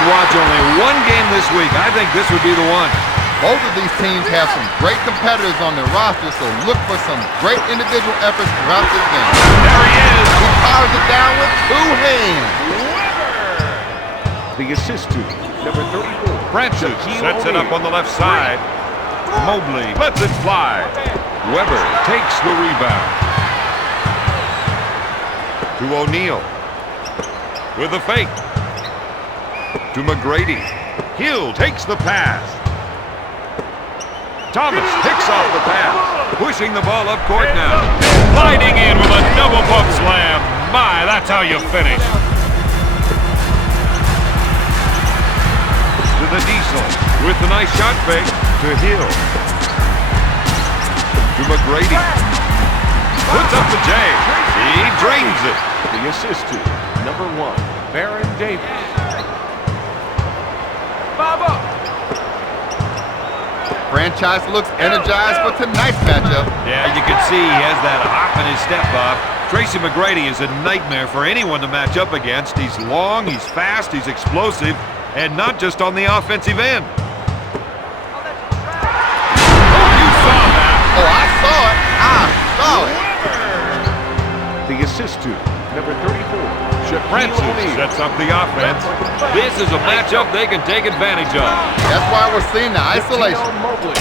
could watch only one game this week, I think this would be the one. Both of these teams have some great competitors on their roster, so look for some great individual efforts throughout this game. There he is. He powers it down with two hands. The assist to number 34. Francis sets it up on the left side. Mobley lets it fly. Weber takes the rebound. To O'Neal. With a fake. To McGrady. Hill takes the pass. Thomas picks off the pass. Pushing the ball up court now. Sliding in with a double pump slam. My, that's how you finish. To the Diesel. With the nice shot fake. To Hill. To McGrady. Puts up the J. He drains it. The assist to number 1, Baron Davis. Franchise looks energized for tonight's matchup. Yeah, you can see he has that hop in his step up. Tracy McGrady is a nightmare for anyone to match up against. He's long, he's fast, he's explosive, and not just on the offensive end. Oh, you saw that. Oh, I saw it. I saw it. The assist to number 34. Francis sets up the offense. This is a matchup they can take advantage of. That's why we're seeing the isolation.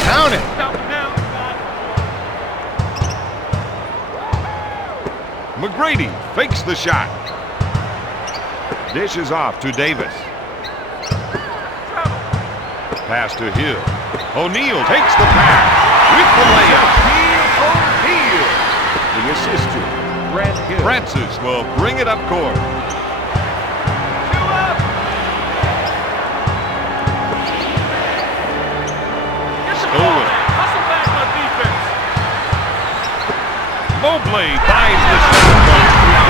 Count it. McGrady fakes the shot. Dishes off to Davis. Pass to Hill. O'Neal takes the pass with the layup. The assist to Hill. Francis will bring it up court. Stolen. Mobley finds the shot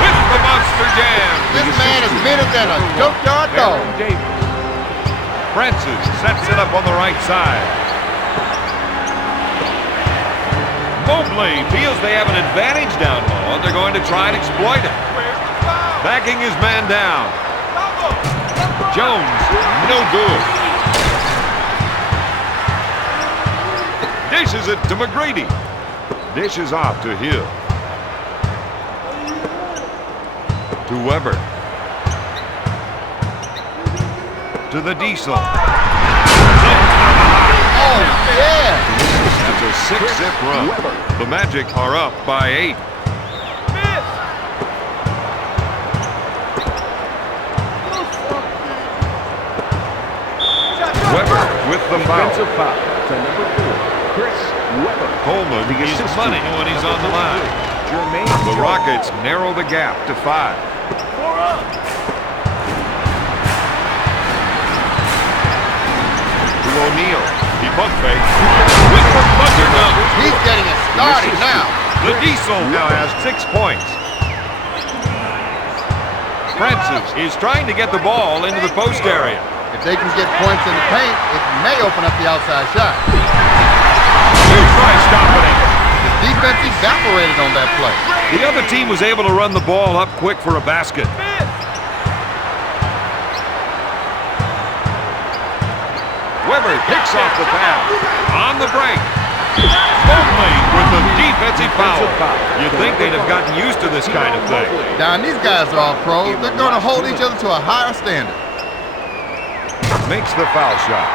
with the monster jam. This man is meaner than a junkyard dog. Francis sets it up on the right side. Mobley feels they have an advantage down low, and they're going to try and exploit it. Backing his man down. Jones, no good. Dishes it to McGrady. Dishes off to Hill. To Weber. To the Diesel. Oh, yeah. It's a 6-zip run. The Magic are up by 8. Weber with the foul. Foul to number 4, Chris Weber. Coleman is money when he's on the line. The Rockets narrow the gap to 5. To O'Neal. He pump fake with the thunder dunk. He's getting it started now. The Diesel now has 6 points. Francis is trying to get the ball into the post area. If they can get points in the paint, it may open up the outside shot. You try stopping it. The defense evaporated on that play. The other team was able to run the ball up quick for a basket. Weber picks off the pass. On the break. Mobley with the defensive foul. You'd think they'd have gotten used to this kind of thing. Now, these guys are all pros. They're going to hold each other to a higher standard. Makes the foul shot.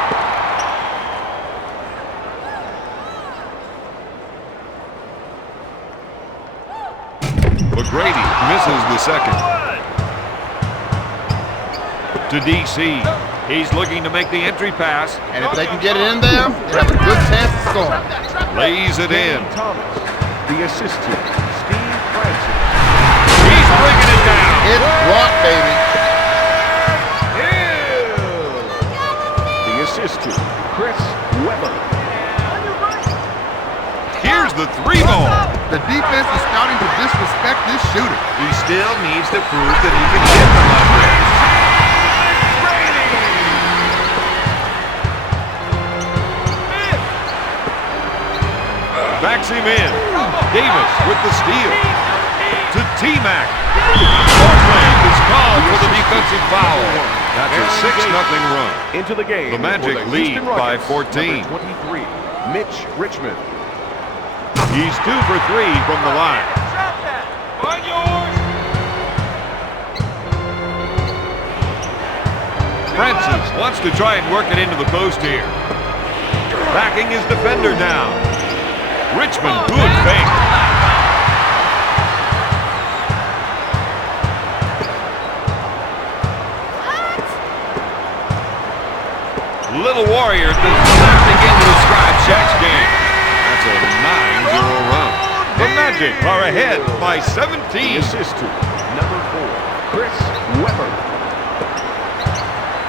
McGrady misses the second. To DC. He's looking to make the entry pass. And if they can get it in there, they have a good chance of scoring. Lays it in. Thomas, the assist to Steve Francis. He's bringing it down. It's brought, baby. The assist to Chris Weber. Here's the 3 ball. The defense is starting to disrespect this shooter. He still needs to prove that he can hit them out there. Backs him in. Davis with the steal. To T-Mac. Mobley is called for the defensive foul. That's a 6-0 run. Into the game. The Magic for the lead Houston by Rockets, 14. number 23, Mitch Richmond. He's 2 for 3 from the line. Francis wants to try and work it into the post here. Backing his defender down. Richmond, good fake. Little Warrior does not begin to describe Shaq's game. That's a 9-0 run. The Magic are ahead by 17. The assist to number 4, Chris Webber.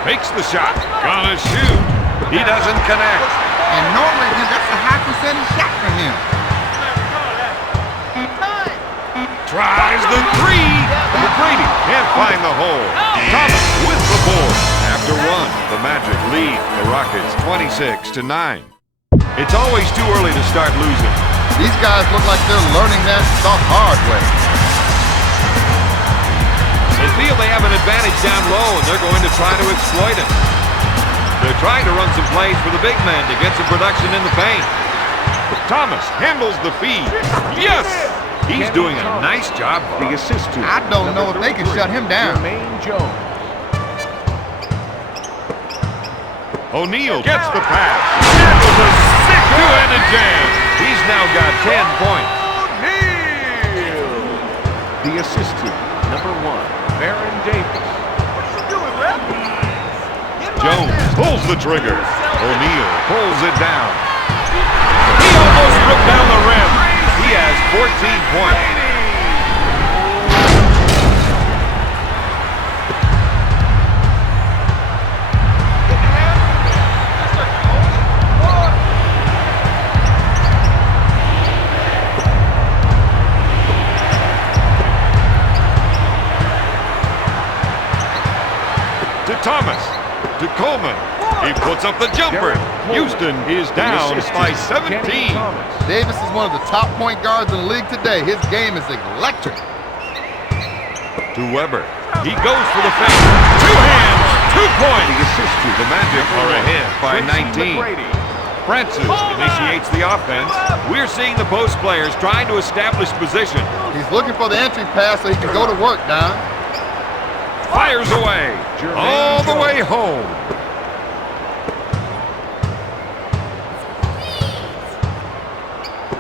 Makes the shot. Gonna shoot. He doesn't connect. And normally, that's a high percentage shot from him. Tries the 3. McGrady can't find the hole. Thomas with the board. After 1, the Magic lead the Rockets 26-9. It's always too early to start losing. These guys look like they're learning that the hard way. They feel they have an advantage down low, and they're going to try to exploit it. They're trying to run some plays for the big man to get some production in the paint. Thomas handles the feed. Yes! He's doing a nice job. The assist to I don't know if they can shut him down. Jermaine Jones. O'Neal gets the pass. That was a sick two-handed jam. He's now got 10 points. The assist to number 1, Baron Davis. Jones pulls the trigger. O'Neal pulls it down. He almost ripped down the rim. He has 14 points. To Thomas. To Coleman. He puts up the jumper. Houston is down by 17. Davis is one of the top point guards in the league today. His game is electric. To Webber. He goes for the fake. 2 hands, 2 points. The Magic are ahead by 19. Francis initiates the offense. We're seeing the post players trying to establish position. He's looking for the entry pass so he can go to work, Don. Fires away. All the way home.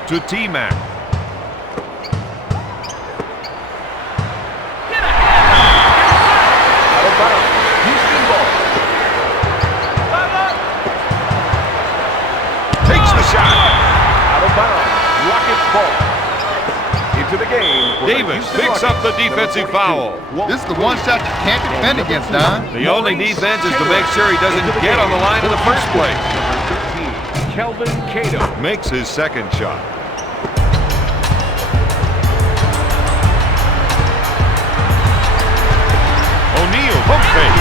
To T-Mac. Houston ball. Takes the shot. Out of bounds. Rockets ball. Into the game. Davis picks up the defensive foul. This is the one shot you can't defend against, Don. The only defense is to make sure he doesn't get on the line in the first place. Number 13, Kelvin Cato. Makes his second shot. O'Neal, hook fake.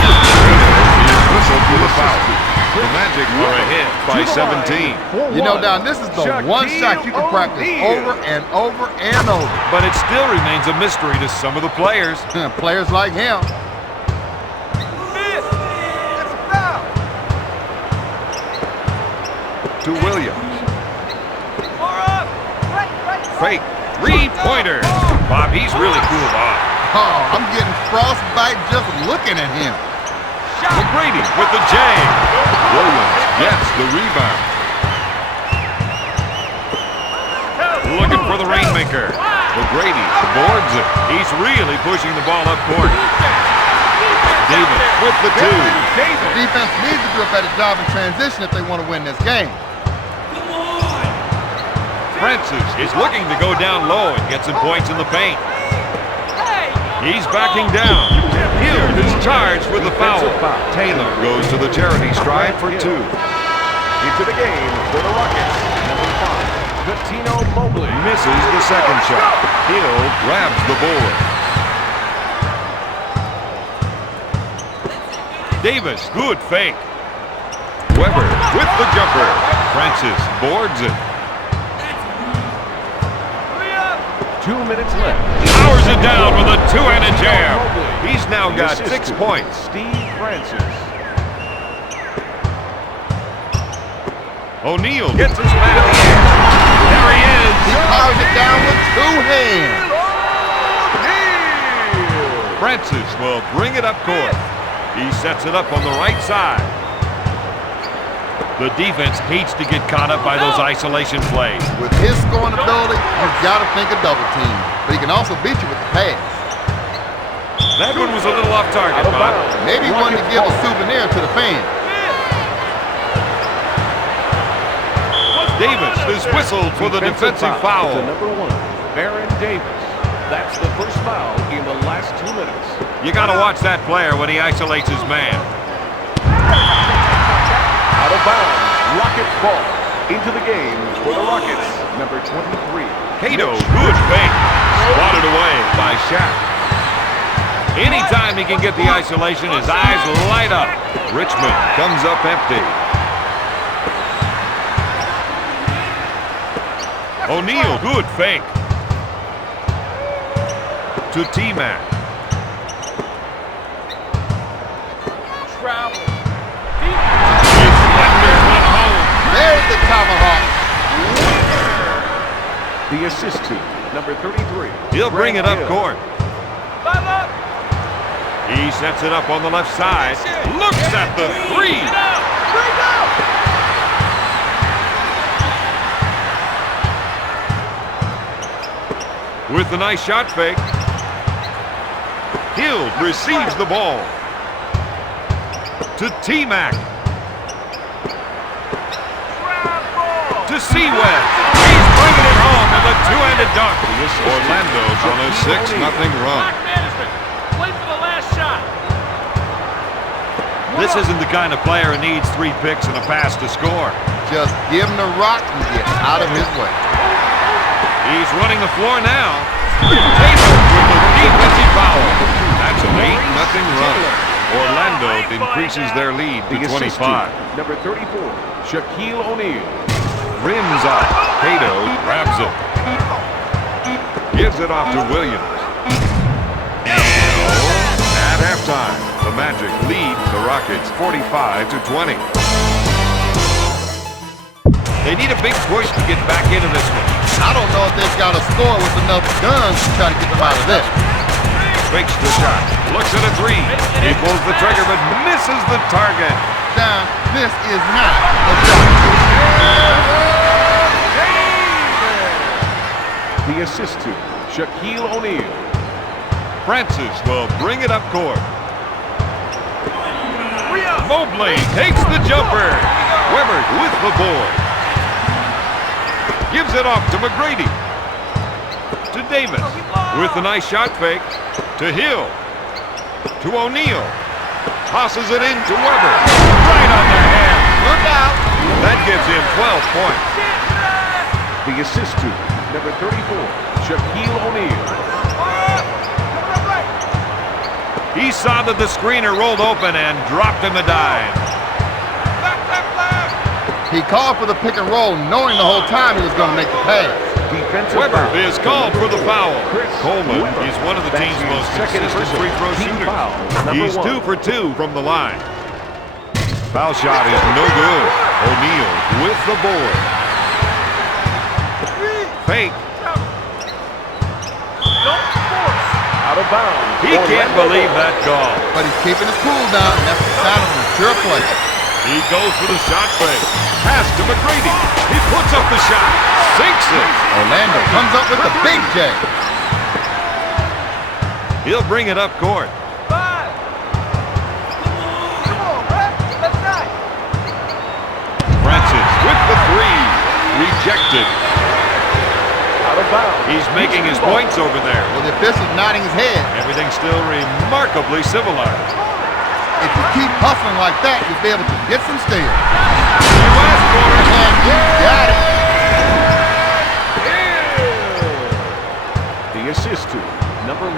Whistle for the foul. The Magic are ahead by 17. You know, Don, this is the one shot you can practice over and over and over. But it still remains a mystery to some of the players. Players like him. To Williams. Fake. 3-pointer. Bob, he's really cooled off. Oh, I'm getting frostbite just looking at him. McGrady with the J. Williams gets the rebound. Looking for the rainmaker. McGrady boards it. He's really pushing the ball up court. Davis with the 2. The defense needs to do a better job in transition if they want to win this game. Francis is looking to go down low and get some points in the paint. He's backing down. Hill is charged with the foul. Taylor goes to the charity stripe for 2. Into the game for the Rockets. Number 5, Bettino Mobley. Misses the second shot. Hill grabs the board. Davis, good fake. Webber with the jumper. Francis boards it. 2 minutes left. Powers it down with a 2-handed jam. He's He's now got 6 points. Steve Francis. O'Neal gets his man in the air. There he is. He powers it down with 2 hands. Francis will bring it up court. He sets it up on the right side. The defense hates to get caught up by those isolation plays. With his scoring ability, you've got to think a double team. But he can also beat you with the pass. That one was a little off target, Bob. Maybe he wanted to give a souvenir to the fans. Davis is whistled for the defensive foul. To number 1, Baron Davis. That's the first foul in the last 2 minutes. You got to watch that player when he isolates his man. Out of bounds, Rockets ball. Into the game for the Rockets, number 23. Cato, good fake. Swatted away by Shaq. Anytime he can get the isolation, his eyes light up. Richmond comes up empty. O'Neal, good fake. To T-Mac. There's the tomahawk. The assist to number 33. He'll bring it up court. He sets it up on the left side. Looks at the 3. With a nice shot fake. Hill receives the ball. To T-Mac. To Seawell. He's bringing it home with a 2-handed dunk. Orlando's on a 6-0 run. This isn't the kind of player who needs 3 picks and a pass to score. Just give him the rock and get out of his way. He's running the floor now. Tatum with the defensive foul. That's an 8-0 run. Orlando increases their lead to 25. Number 34, Shaquille O'Neal. Rims up. Cato grabs it. Gives it off to Williams. At halftime, the Magic lead the Rockets 45-20. They need a big push to get back into this one. I don't know if they've got a score with enough guns to try to get them out of this. Fakes the shot. Looks at a 3. He pulls the trigger but misses the target. Now, this is not a shot. The assist to Shaquille O'Neal. Francis will bring it up court. Mobley takes the jumper. Weber with the board. Gives it off to McGrady. To Davis with a nice shot fake. To Hill. To O'Neal. Tosses it in to Weber. Right on their hand. Look out. That gives him 12 points. The assist to number 34, Shaquille O'Neal. He saw that the screener rolled open and dropped him a dime. He called for the pick and roll, knowing the whole time he was going to make the pass. Weber is called for the foul. Coleman is one of the team's most consistent free throw shooters. He's 2 for 2 from the line. Foul shot is no good. O'Neal with the board. Fake. Out of bounds. He can't believe that call. But he's keeping his cool down, and that's the sign of a mature player. He goes for the shot fake. Pass to McGrady. He puts up the shot. Sinks it. Orlando comes up with the big J. He'll bring it up court. Francis with the 3. Rejected. Out of bounds. He's making his points over there. Well, the official's nodding his head. Everything's still remarkably civilized. If you keep hustling like that, you'll be able to get some steals. U.S. corner. And you got it. The assist to number 1,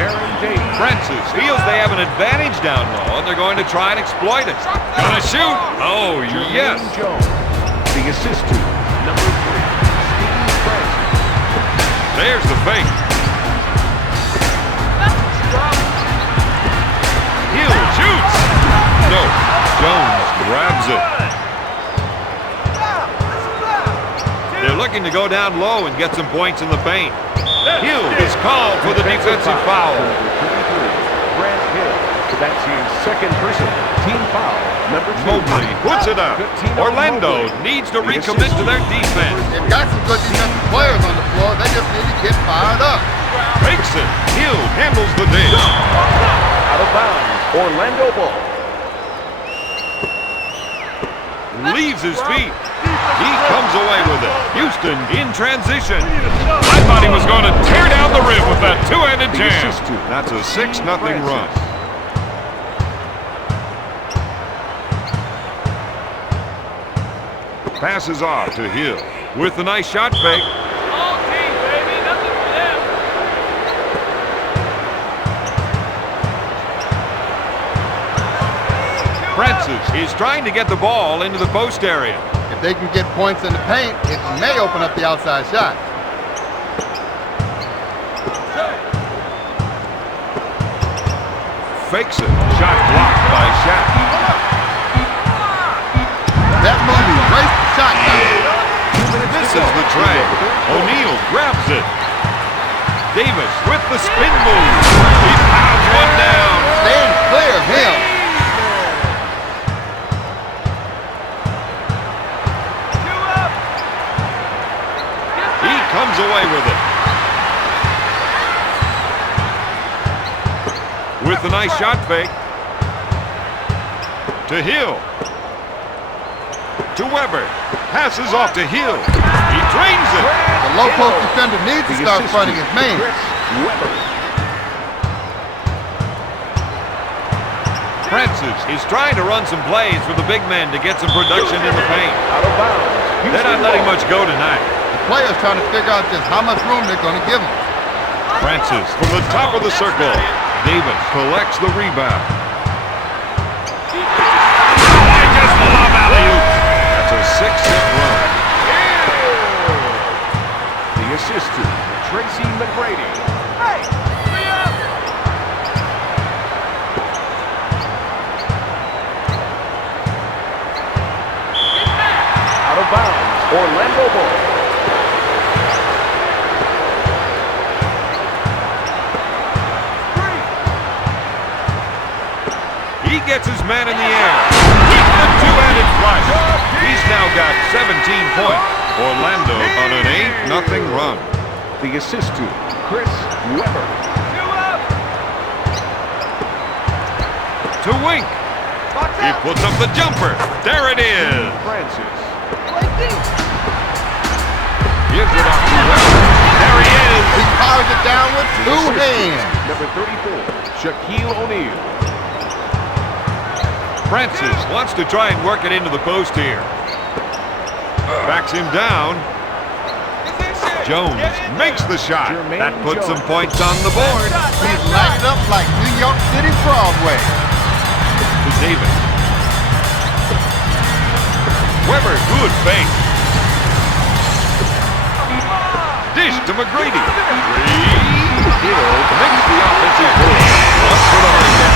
Baron Davis. Francis feels they have an advantage down low, and they're going to try and exploit it. Gonna shoot. Oh, yes. Jones. The assist to number 3, Steve Francis. There's the fake. Jones grabs it. They're looking to go down low and get some points in the paint. Hill is called for the defensive foul. That's his second personal team foul. Number 2. Mobley puts it up. Orlando needs to recommit to their defense. They've got some good defensive players on the floor. They just need to get fired up. Fakes it. Hill handles the dish. Out of bounds. Orlando ball. Leaves his feet. He comes away with it. Houston in transition. I thought he was going to tear down the rim with that two-handed jam. That's a 6-0 run. Passes off to Hill with a nice shot fake. All team, baby. Nothing for them. Francis is trying to get the ball into the post area. If they can get points in the paint, it may open up the outside shot. Fakes it. Shot blocked by Shaq. That move erased the shot now. Misses the tray. O'Neal grabs it. Davis with the spin move. He pounds one down. Stand clear of him. He comes away with it. With a nice shot fake. To Hill. To Weber. Passes off to Hill. He drains it. The low post defender needs to start fronting his man. Francis is trying to run some plays for the big men to get some production in the paint. Out of bounds. They're not letting much go tonight. The players trying to figure out just how much room they're going to give him. Francis from the top of the circle. Davis collects the rebound. I just love alley-oop. That's a 6-hit run. The assist to Tracy McGrady. Out of bounds. Orlando ball. He gets his man in the air. With the two-handed flush. He's now got 17 points. Orlando on an 8-0 run. The assist to Chris Weber. To Wink. He puts up the jumper. There it is. Francis. Gives it off to Weber. There he is. He powers it down with two hands. Number 34, Shaquille O'Neal. Francis wants to try and work it into the post here. Backs him down. Jones makes the shot. That puts some points on the board. He's lined up like New York City Broadway. To Davis. Weber, good fake. Dish to McGrady. Hill makes the offensive goal. Up for the Hurricanes.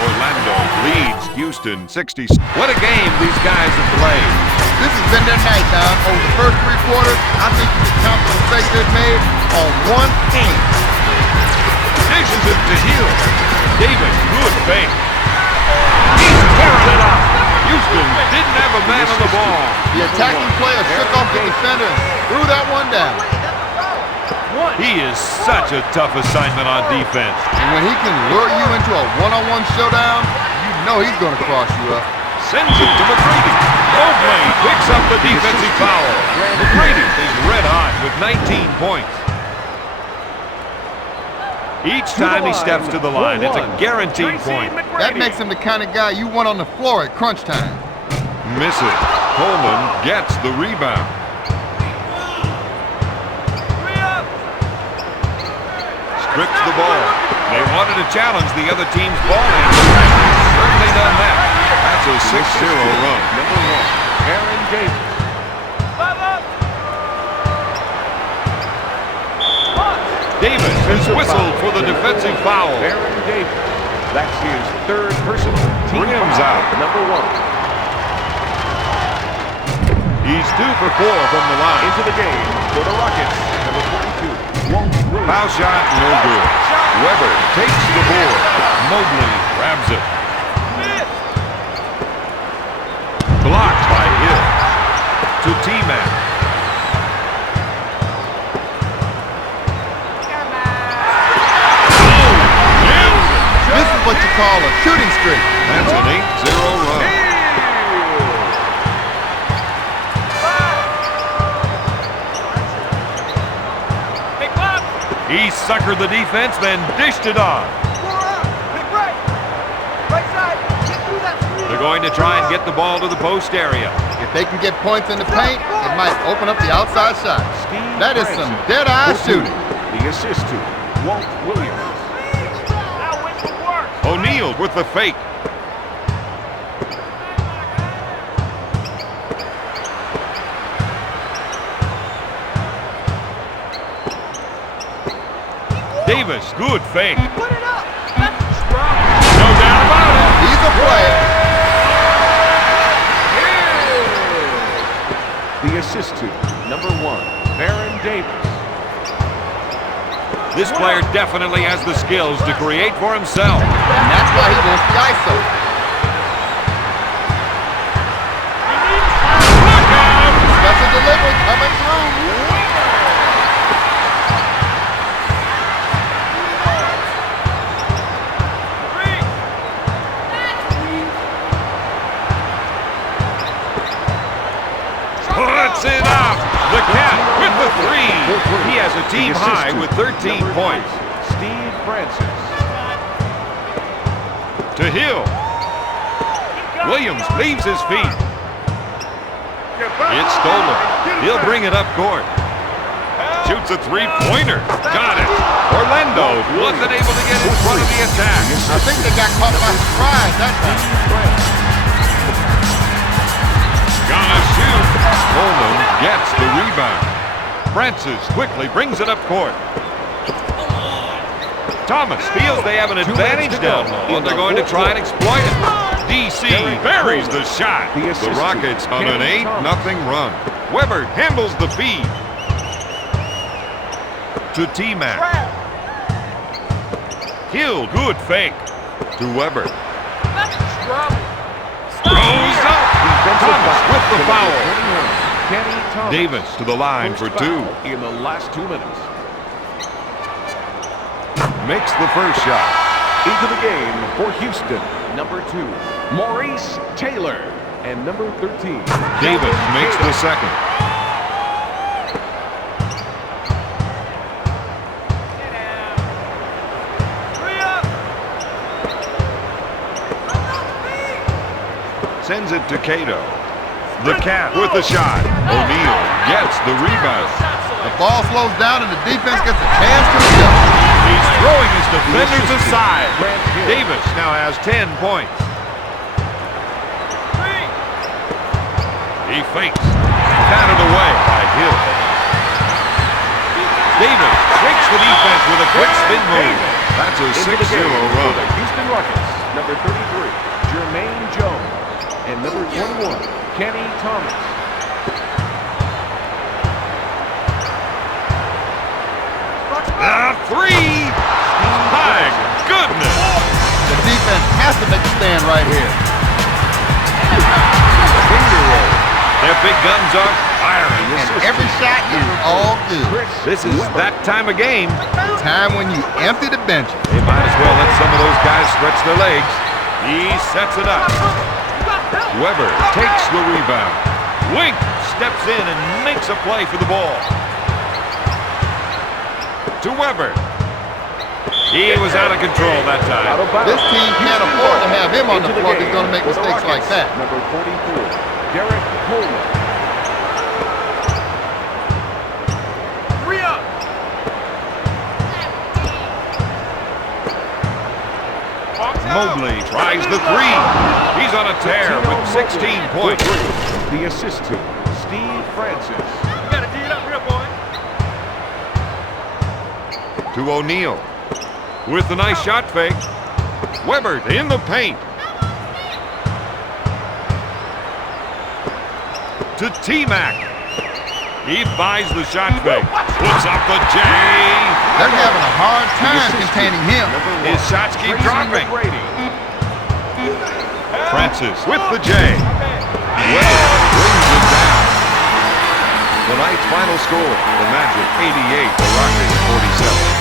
Orlando leads Houston 60. What a game these guys have played. This has been their night, Don. Over the first 3 quarters, I think you can count the mistakes they've made on one hand. Dishes it to Hill. Davis, good fake. He's tearing it off. Houston didn't have a man on the ball. The attacking player shook off the defender and threw that one down. He is such a tough assignment on defense. And when he can lure you into a one-on-one showdown, you know he's going to cross you up. Sends it to McGrady. Mobley picks up the defensive foul. McGrady is red hot with 19 points. Each time he steps to the line, it's a guaranteed point. That makes him the kind of guy you want on the floor at crunch time. Misses. Coleman gets the rebound. Strips the ball. They wanted to challenge the other team's ball handling. Certainly done that. That's a 6-0 run. Number 1, Aaron Davis. Davis is whistled for the defensive foul. Baron Davis. That's his third personal team Rims foul. out. Number 1. He's 2 for 4 from the line. Into the game for the Rockets. Number 42. Won't Williams. Foul shot, no good. Weber takes the board. Mobley grabs it. Blocked by Hill. To T-Mac. This is what you call a shooting streak. That's an 8-0 run. He suckered the defense, then dished it on. They're going to try and get the ball to the post area. If they can get points in the paint, it might open up the outside shot. That is some dead-eye shooting. The assist to Walt Williams. O'Neal with the fake. Davis, good fake. Put it up. No doubt about it. He's a player. The assist to number 1, Baron Davis. This player definitely has the skills to create for himself. And that's why he wants the ISO. Special delivery coming through. Puts it up. The Cat with the 3. He has a team high with 13 points. Steve Francis. To Hill. Williams leaves his feet. It's stolen. He'll bring it up court. Shoots a 3-pointer. Got it. Orlando wasn't able to get in front of the attack. I think they got caught by surprise that time. Gonna shoot. Coleman gets the rebound. Francis quickly brings it up court. Thomas feels they have an advantage down low, and they're going to try and exploit it. DC buries the shot. The Rockets on an 8-0 run. Weber handles the feed. To T-Mac. Hill, good fake. To Weber. Goes up. Thomas with the foul. Davis to the line for 2. In the last 2 minutes. Makes the first shot. Into the game for Houston, number 2, Maurice Taylor, and number 13. Davis makes the second. Sends it to Cato. The Cat with the shot. O'Neal gets the rebound. The ball slows down and the defense gets a chance to adjust. He's throwing his defenders aside. Davis now has 10 points. He fakes. Batted away by Hill. Davis breaks the defense with a quick spin move. That's a 6-0 run. The Houston Rockets, number 33, Jermaine Jones, and number 21, Kenny Thomas. The 3! My goodness! The defense has to make a stand right here. Their big guns are firing. And every shot is all good. This is that time of game. The time when you empty the benches. They might as well let some of those guys stretch their legs. He sets it up. Weber takes the rebound. Wink steps in and makes a play for the ball. To Weber. He was out of control that time. This team can't afford to have him on the floor if he's going to make mistakes like that. Number 44, Derek Coleman. Mobley tries the 3. He's on a tear with 16 points. The assist to Steve Francis. You gotta D it up real, boy. To O'Neal. With the nice shot fake. Weber in the paint. To T-Mac. He buys the shot fake. Puts up the J. They're having a hard time containing him. His shots keep dropping. Francis with the J. Weber brings it down. Tonight's final score, the Magic 88, the Rockets 47.